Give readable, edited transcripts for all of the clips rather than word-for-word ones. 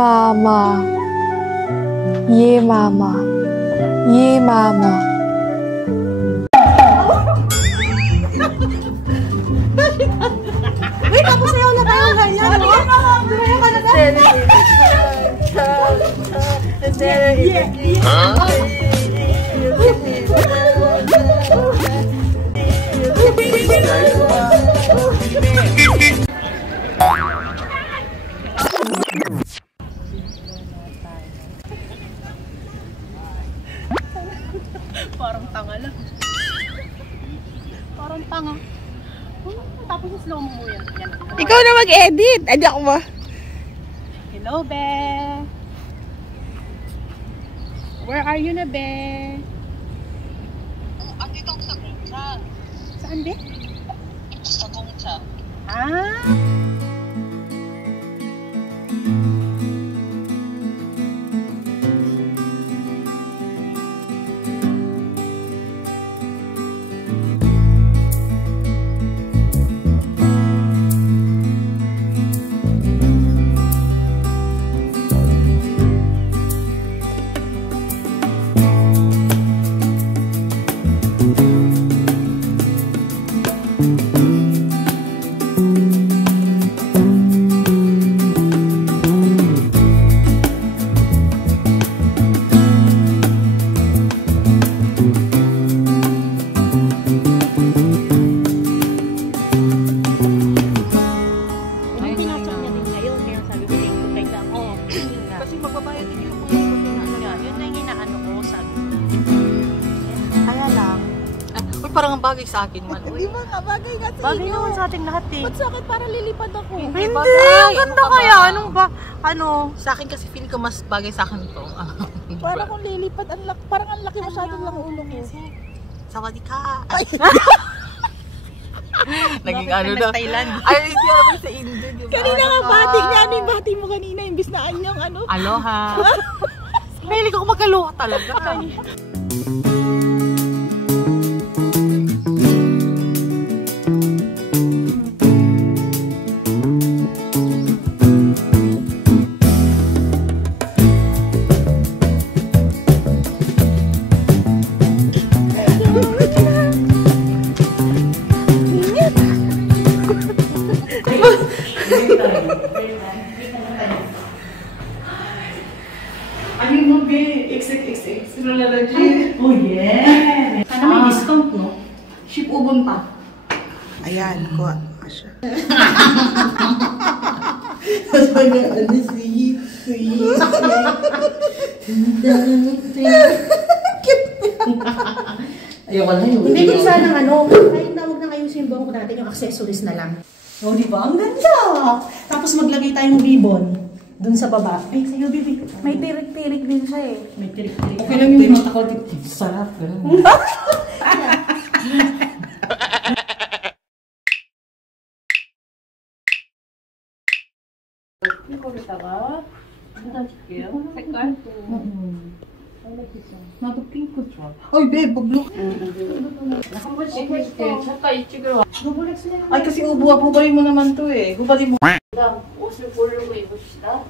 mama. Ye mama. Ye mama. Wait, tapos sayaw na tayo ganyan. Sayaw ka na tayo. Parang tanga lang. Parang tanga. Tapos slow mo yan. Ikaw na mag-edit. Adi ako ba? Hello, Be. Where are you na, Be? Andito ako sa Gongcha. Saan, Be? Sa Gongcha. Ah! Parang ang bagay sa akin man. Di ba nga, bagay nga sa Bagay naman sa ating lahat eh. Ba't sa akin para lilipad ako? Hindi, ang ganda kaya. Anong ba? Ano? Sa akin kasi feel ko mas bagay sa akin ito. Para kung lilipad, parang ang laki masyadong lang ulo mo. Sawadee ka. Naging ano na. Thailand. Ay, hindi ako sa Indo. Kanina nga bati niya. Ano yung bati mo kanina? Imbis na anyang ano. Aloha. Mahilig ako mag-aloha talaga. Ano mo, be? XXX. Sinulalaji. Oh, yeah. Sana may discount, no? Ship ubon pa. Ayan, kuha siya. Ano, sweet. Ayoko na yun. Hindi ko sana kahit na huwag nang ayusin yung buhok natin, yung accessories na lang. O, di ba? Ang ganda! Tapos maglagay tayong ribbon dun sa baba. Ay, sa'yo, baby. May tirik-tirik din siya eh. May tirik-tirik. Okay lang yung mata ko. Sarap. Hindi ko kita ka. Ang sikil. Sekar. 나도 핑크 좋아. 어이, 네, 뭐, 한 번씩 해줄게. 잠깐 이쪽으로 와. Ay, kasi hubari mo naman to eh. Hubari mo. 그다음 옷을 고르고 입읍시다.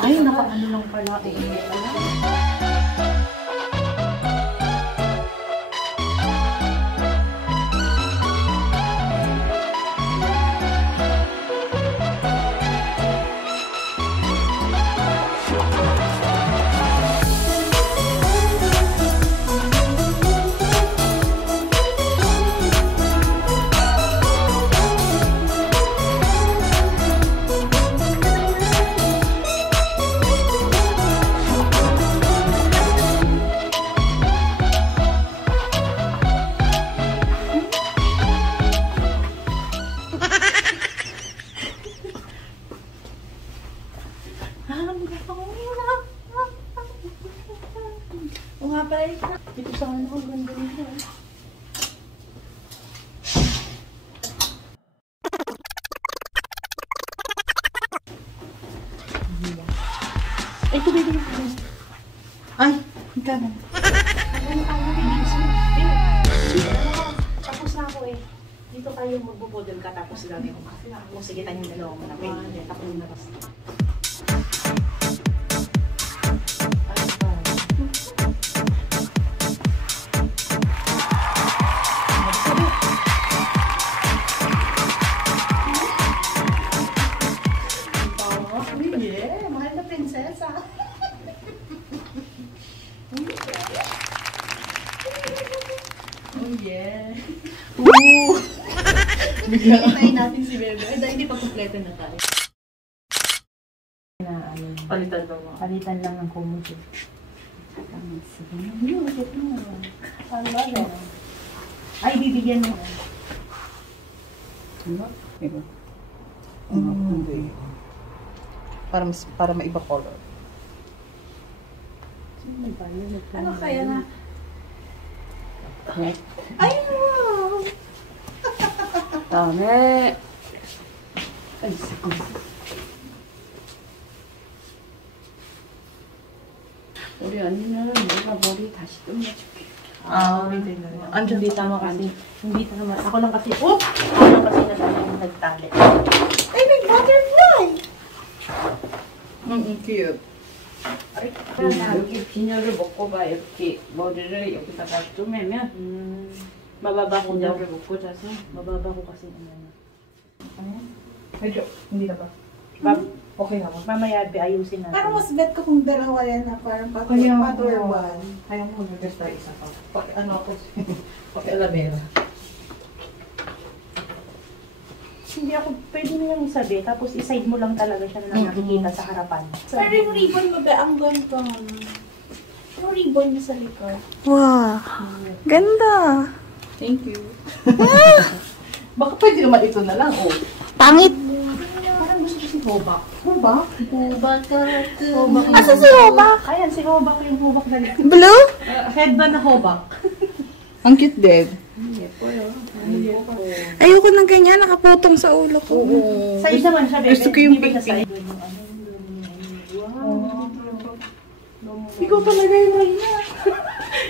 Ay, naka-ano lang pala. Dito sa ano, ang ganda nito. Ay, tubig. Ay, ikaw na. Tapos na ako eh. Dito tayo magbubodel ka tapos gagawin ko. Sige, tayo yung dalawa mo na. Tapos na. yeah. Hintayin natin si Bebe. Ay, dahil hindi pa kompleto na tayo. Palitan lang mo. Palitan lang ng komodo. Sige na. Ano ba? Ay, bibigyan mo. Ano? Iba. Hindi. Para maiba color. Ano kaya na? Ay, wow! 다음에 우리 언니는 내가 머리 다시 뜯어줄게. Hindi na. Andyan. Hindi tama kasi. Hindi tama. Ako lang kasi. Oh! Ako lang kasi nagtali. Ay, may butterfly! Cute. 여기 비녀를 먹고 봐. 이렇게 머리를 여기다가 쪼매면 Mababa ko daw. 비녀를 먹고 자서 Mababa ko kasi. Medyo, hindi na ba? Okay naman. Mamaya ayusin natin. Parang mas bet ko kung dalawa yan na parang Kaya paturban. Kaya mo mag-guess tayo isa pa. Ano ako? Paki-alamera. Hindi ako, pwede mo yung sabi, tapos iside mo lang talaga siya na nakikita sa harapan. Pero yung ribbon mo ba, ang ganda. Yung ribbon niya sa likod. Wow. Ganda. Thank you. Baka pwede naman ito na lang, oh. Pangit. Parang gusto ko si Hobak. Hubak? Hobak. Asa si Hobak? Ayan, si Hobak yung Hobak na Blue? headband na Hobak. Ang cute din. Ayoko ng ganyan. Nakaputong sa ulo ko. Side naman siya, bebe. Gusto ko yung Hindi ba siya pink. side? Ikaw talaga yung Reyna.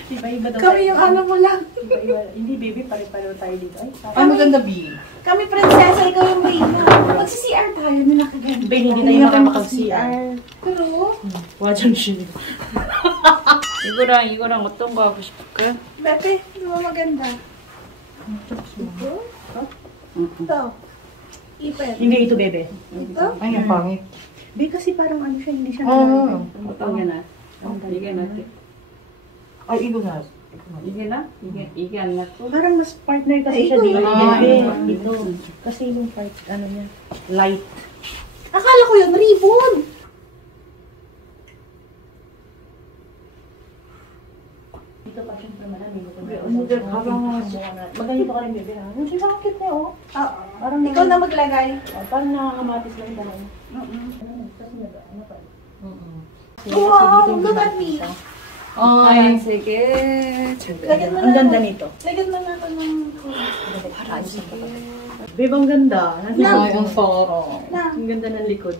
Iba-iba daw. Kami yung alam mo lang. Iba-iba. Hindi, baby, pare-pareho tayo dito. Ay, Ay, maganda, B. Kami prinsesa, ikaw yung Reyna. Magsi-CR tayo na nakaganda. Ben, hindi tayo makapag-CR. Pero, Wajan siya. 이거랑 어떤 거 하고 싶을까? Bebe, di ba maganda? Ito. Ipet. Hindi, ito, bebe. Ito? Ay, ang pangit. Be, kasi parang ano siya, hindi siya Oo. 어떤 게 나? 이게 낫지? Ay, ito na. 이게 나? 이게 안 낫고? Parang mas partner kasi siya dito. Ah, Bebe, ito. Kasi yung part, ano niya, light. Akala ko yun, ribbon. Dito pa siyempre malamig. 언니들 가방을 Magaling pa ka rin, bebe. Ang siya, ang cute niya, oh. Parang Ikaw na maglagay. Parang nakakamatis lang talaga. Kasi ano pa. Wow, look at me. 하얀색에 Lagyan mo Ang na ganda ako. nito. Lagyan mo na ako ng... Babe, ang ganda. Ay, ang sorong. Na, Ang ganda ng likod.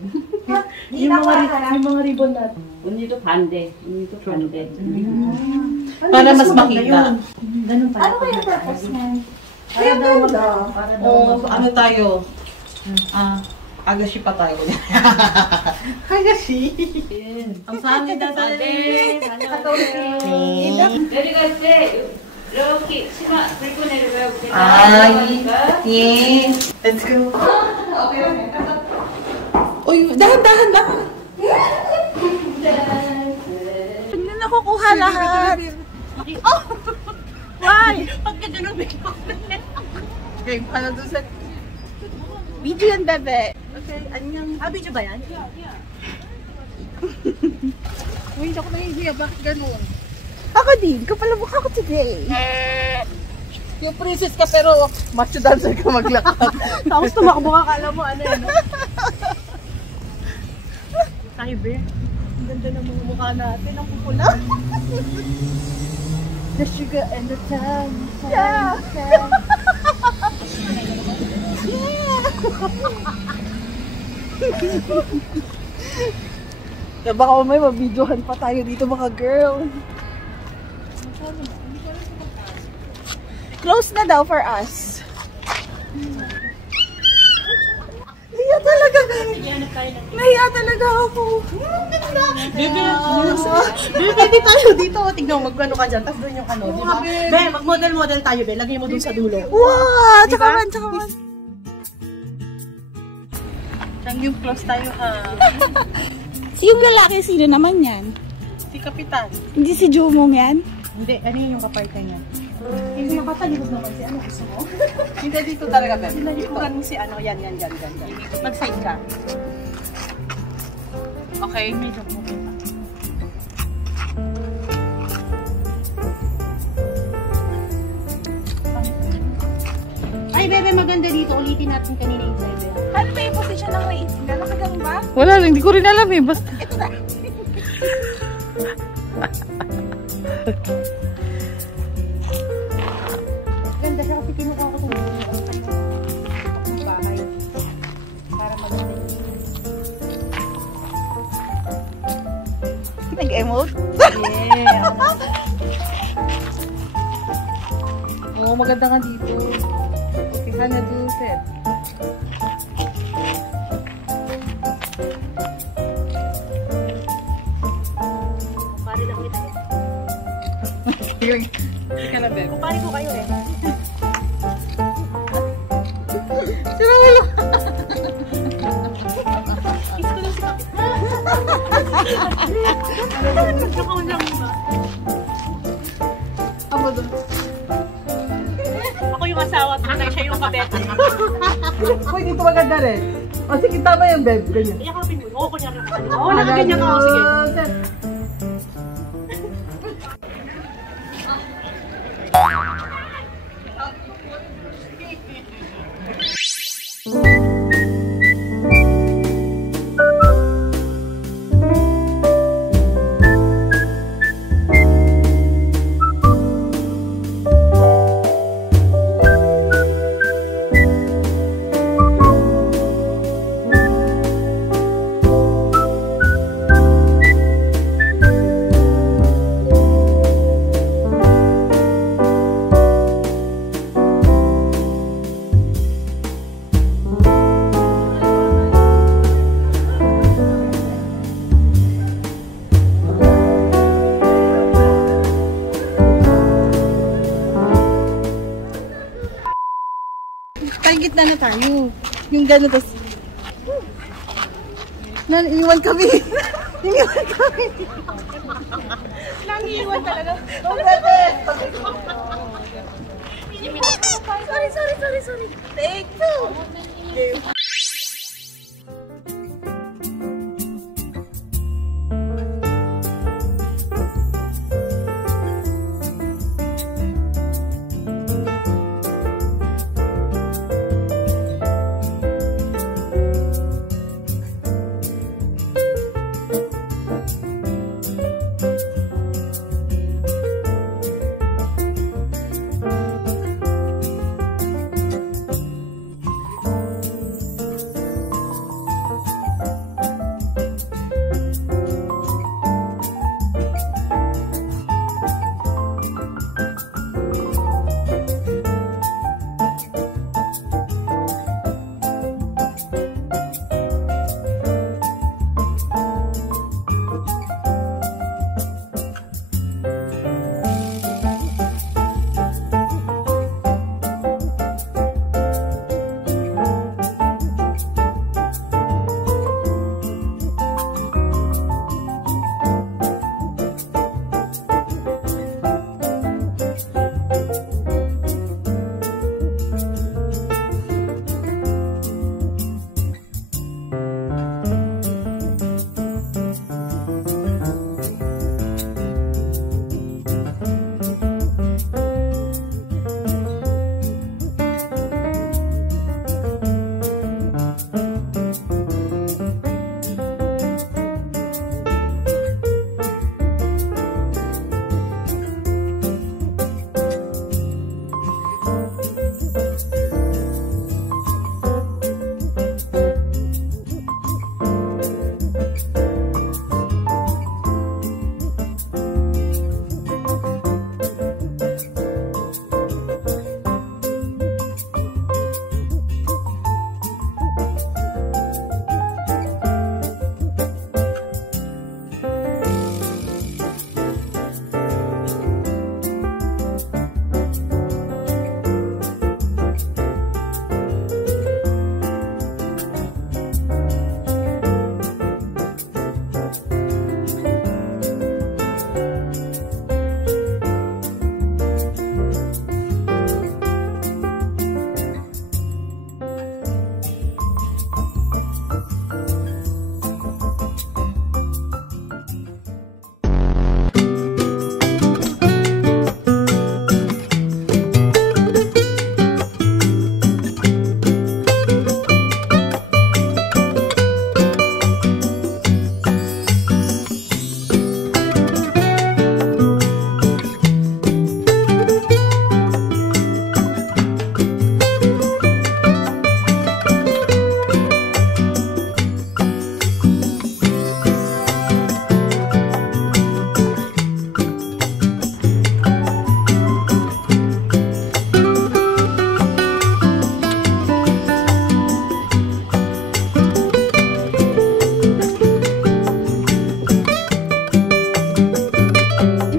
di na yung mga ribbon natin. 언니도 반대. 언니도 반대. Para mas makita. Ganun pa. ano kaya purpose niyan? Para daw para daw Oh, ano tayo? Agashi pa tayo. Agashi. 감사합니다, 선생님. 다녀오세요. 내려갈 때 이렇게 치마 들고 내려가요. 예. Let's go. Uy, dahan. Hindi na nakukuha lahat. Oh! Why? Pagka ganun, bigla ko Okay, paano doon sa... Video yan, bebe. Okay, anyang... video ba yan? Uy, hindi ako nahihiya. Bakit ganun? Ako din. Kapala mukha ko today. Yung princess ka pero macho dancer ka maglakad. Tapos tumakbo ka, kala mo ano yan. Tayo, be. Ang ganda ng mga mukha natin. Ang pupula. The sugar and the time. Yeah. Baka may mabidyohan pa tayo dito mga girl. Close na daw for us. Nahiya talaga. Nahiya talaga ako. Pwede tayo dito. Tignan mo, magano ka dyan. Tapos doon yung ano, di ba? Be, mag-model-model tayo, be. Lagay mo doon sa dulo. Wow! Diba? Tsaka man. Diyan yung close tayo, ha? Yung lalaki, sino naman yan? Si Kapitan. Hindi si Jumong yan? Hindi, ano yun yung kapartner niya? Hindi nakatalibog naman si ano, gusto mo? Hindi dito talaga, Beb. Nalikuran mo si ano, yan. Mag-side ka. Okay? Medyo mo. Ay, bebe, maganda dito. Ulitin natin kanina yung side. Ano ba yung position ng race? Nakagang ba? Wala lang, hindi ko rin alam eh. Basta. Ganda siya kasi kinuha ko itong bahay. Para maganda yung Nag-emote? yeah. Oo, maganda nga dito. Kaya na Dulcet. Pare lang kita eh. Sige na, Beb. Pare ko kayo eh. Ako doon. Ako yung asawa ko, kaya siya yung kabete. Uy, dito maganda rin. O, sige, tama yung Beb. Ganyan. Iyak ka pinuli. Oo, kunyari ako. Oo, nakaganyan ka ako. Sige. Gitna na tayo. Yung gano'n, tas... Iwan kami. Iniwan kami. Nangiiwan talaga. Oh, Bebe! Sorry. Take two!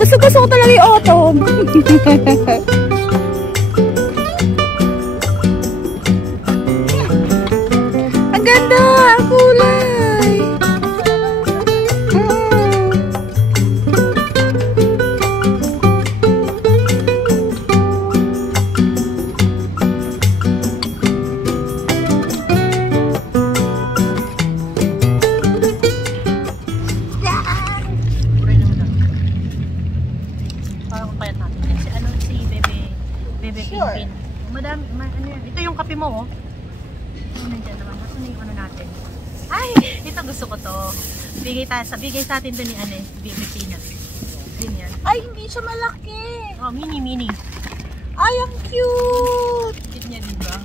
Gusto ko talaga yung autumn. Ang ganda! Ang kulay! Parang payat natin. Si ano si Bebe Pinpin. Madami, ano yan? Ito yung kape mo, oh. Ano nandiyan naman? Ito na yung ano natin. Ay! Ito gusto ko to. Bigay sa atin to ni Bebe Pina. Ganyan. Ay, hindi siya malaki. Oh, mini. Ay, ang cute. Cute niya, diba?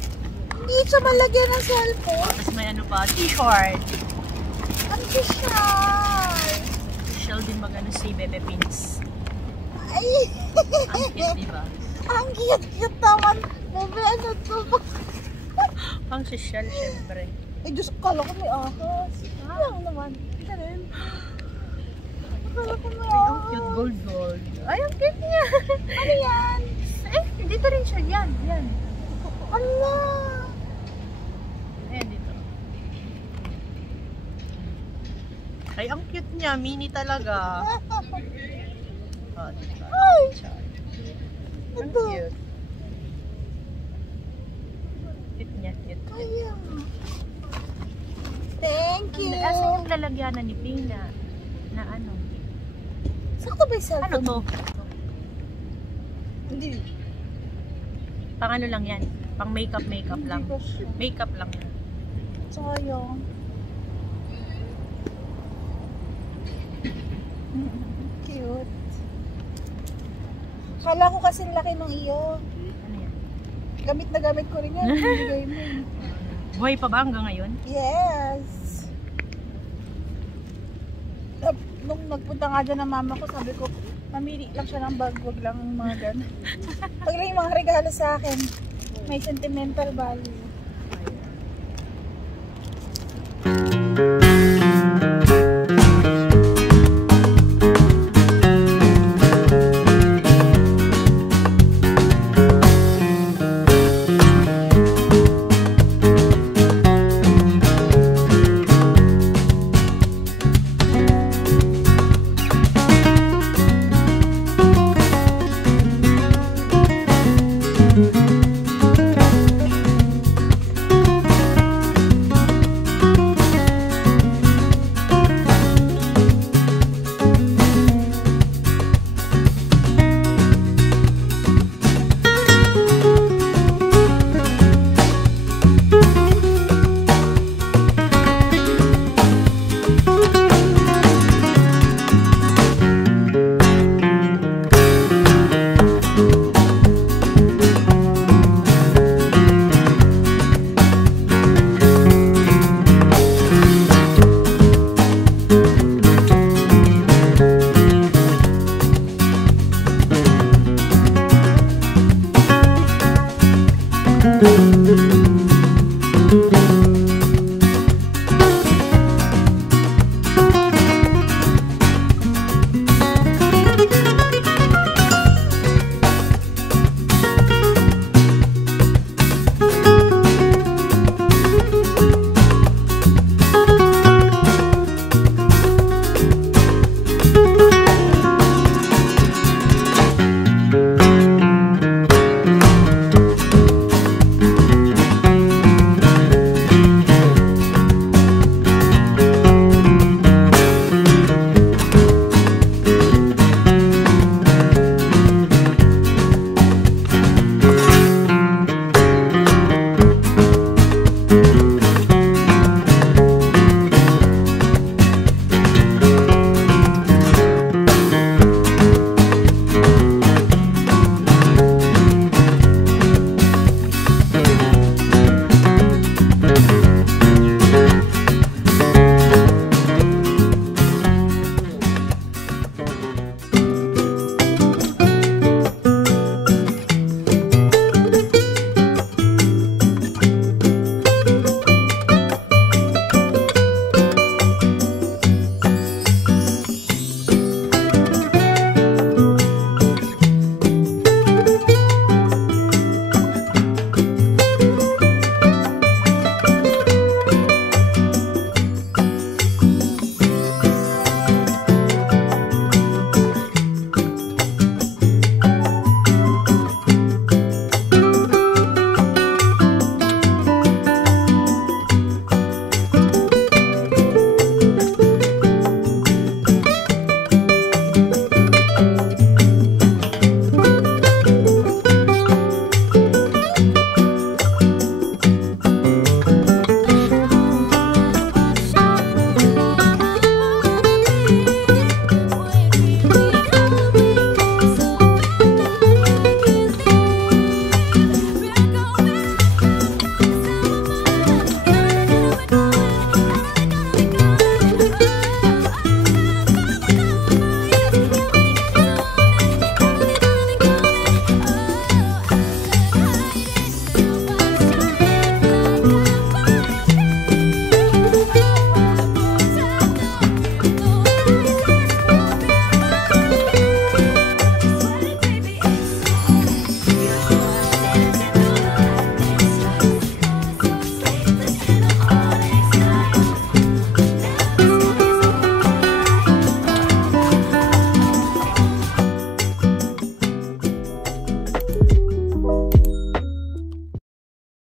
Hindi siya malagyan ng cellphone. Tapos may ano pa, t-shirt. Ang social. Shell din magano si Bebe Pins. Ay, Ang cute, diba? ang cute naman. Bebe, ano to? Pang social, syempre. Ay, Diyos, kala ko may ahas. Lang naman. Ito rin. Kala ko may Ay, ang ahas. cute, gold. Ay, ang cute niya. Ano yan? Eh, dito rin siya. Yan. Ala. Ayan, dito. Ay, ang cute niya. Mini talaga. Oh, diba? Ay. Ang Ito. cute. Cute niya, cute. Kaya. Thank you. Asan yung lalagyanan ni Pina? Na ano? Sakto ba yung Ano cellphone? to? Hindi. Pang ano lang yan? Pang makeup lang. Hindi ko siya. Makeup lang yan. Sayang. Cute. Kala ko kasi laki ng iyo. Ano yan? Gamit na gamit ko rin yan. Bigay mo. Buhay pa ba hanggang ngayon? Yes. Nung nagpunta nga dyan ng mama ko, sabi ko, mamili lang siya ng bag, wag lang mga ganun. Pag lang yung mga regalo sa akin, may sentimental value. Thank you.